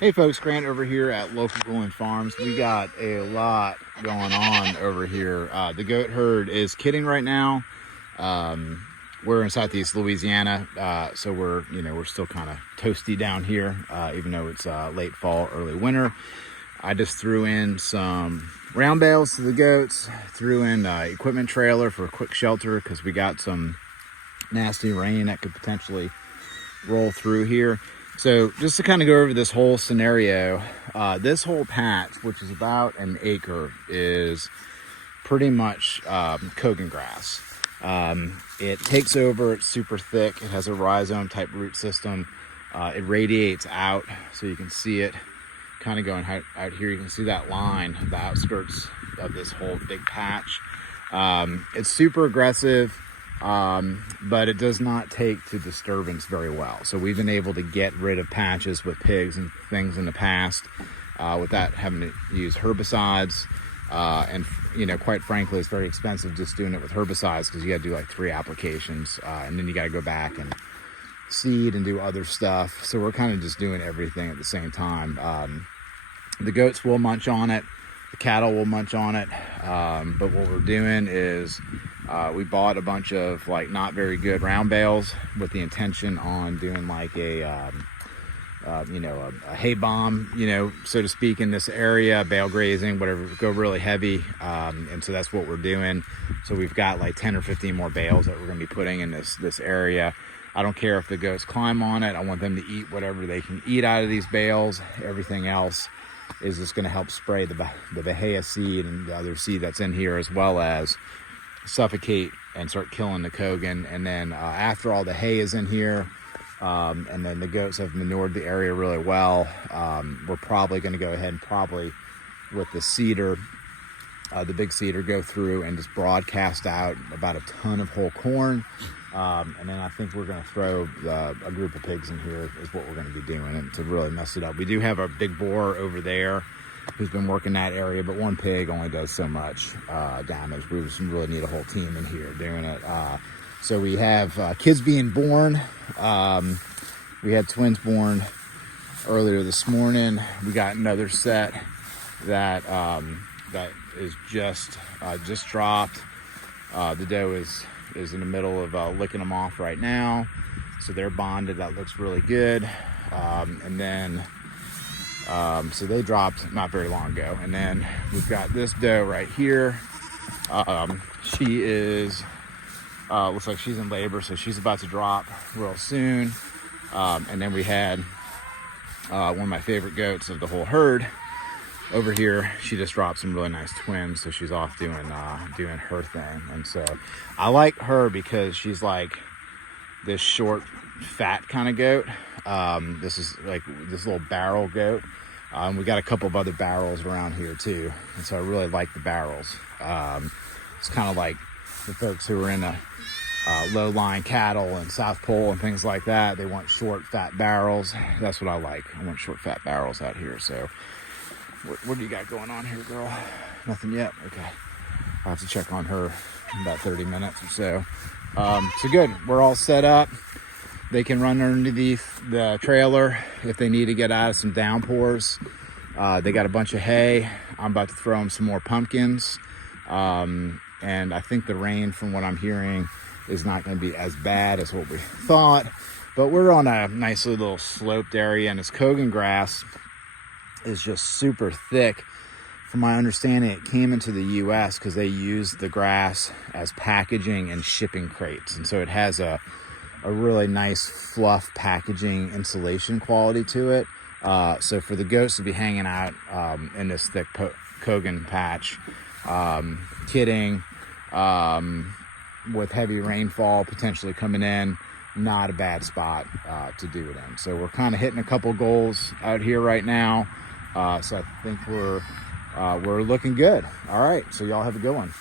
Hey folks, Grant over here at Local Cogon Farms. We got a lot going on over here. The goat herd is kidding right now. We're in Southeast Louisiana, so we're still kind of toasty down here, even though it's late fall, early winter. I just threw in some round bales to the goats, threw in equipment trailer for a quick shelter because we got some nasty rain that could potentially roll through here. So just to kind of go over this whole scenario, this whole patch, which is about an acre, is pretty much Cogon grass. It takes over, it's super thick, it has a rhizome type root system. It radiates out, so you can see it kind of going out here. You can see that line, the outskirts of this whole big patch. It's super aggressive. But it does not take to disturbance very well. So we've been able to get rid of patches with pigs and things in the past without having to use herbicides. And quite frankly, it's very expensive just doing it with herbicides because you got to do like 3 applications and then you got to go back and seed and do other stuff. So we're kind of just doing everything at the same time. The goats will munch on it. The cattle will munch on it, but what we're doing is we bought a bunch of like not very good round bales with the intention on doing like a hay bomb, so to speak, in this area, bale grazing, whatever, go really heavy, and so that's what we're doing. So we've got like 10 or 15 more bales that we're going to be putting in this area. I don't care if the goats climb on it. I want them to eat whatever they can eat out of these bales. Everything else is just going to help spray the Bahia seed and the other seed that's in here, as well as suffocate and start killing the Cogon. And then after all the hay is in here, and then the goats have manured the area really well, we're probably going to go ahead and probably with the cedar, the big cedar, go through and just broadcast out about a ton of whole corn. And then I think we're going to throw a group of pigs in here is what we're going to be doing, and to really mess it up. We do have a big boar over there who's been working that area, but one pig only does so much damage. We just really need a whole team in here doing it. So we have kids being born. We had twins born earlier this morning. We got another set that is just dropped. The doe is in the middle of licking them off right now, so they're bonded. That looks really good. And then so they dropped not very long ago. And then we've got this doe right here. She is looks like she's in labor, so she's about to drop real soon. And then we had one of my favorite goats of the whole herd over here. She just dropped some really nice twins, so she's off doing her thing. And so I like her because she's like this short, fat kind of goat. This is like this little barrel goat. We got a couple of other barrels around here too, and so I really like the barrels. It's kind of like the folks who are in the low-lying cattle and South Pole and things like that. They want short, fat barrels. That's what I like. I want short, fat barrels out here. So what do you got going on here, girl? Nothing yet? Okay. I'll have to check on her in about 30 minutes or so. So good. We're all set up. They can run underneath the trailer if they need to get out of some downpours. They got a bunch of hay. I'm about to throw them some more pumpkins. And I think the rain, from what I'm hearing, is not going to be as bad as what we thought. But we're on a nice little sloped area, and this Cogon grass is just super thick. From my understanding, it came into the US because they used the grass as packaging and shipping crates, and so it has a really nice fluff packaging insulation quality to it. So for the goats to be hanging out in this thick Cogon patch, kidding, with heavy rainfall potentially coming in, not a bad spot to do it in. So we're kind of hitting a couple goals out here right now. So I think we're looking good. All right, so y'all have a good one.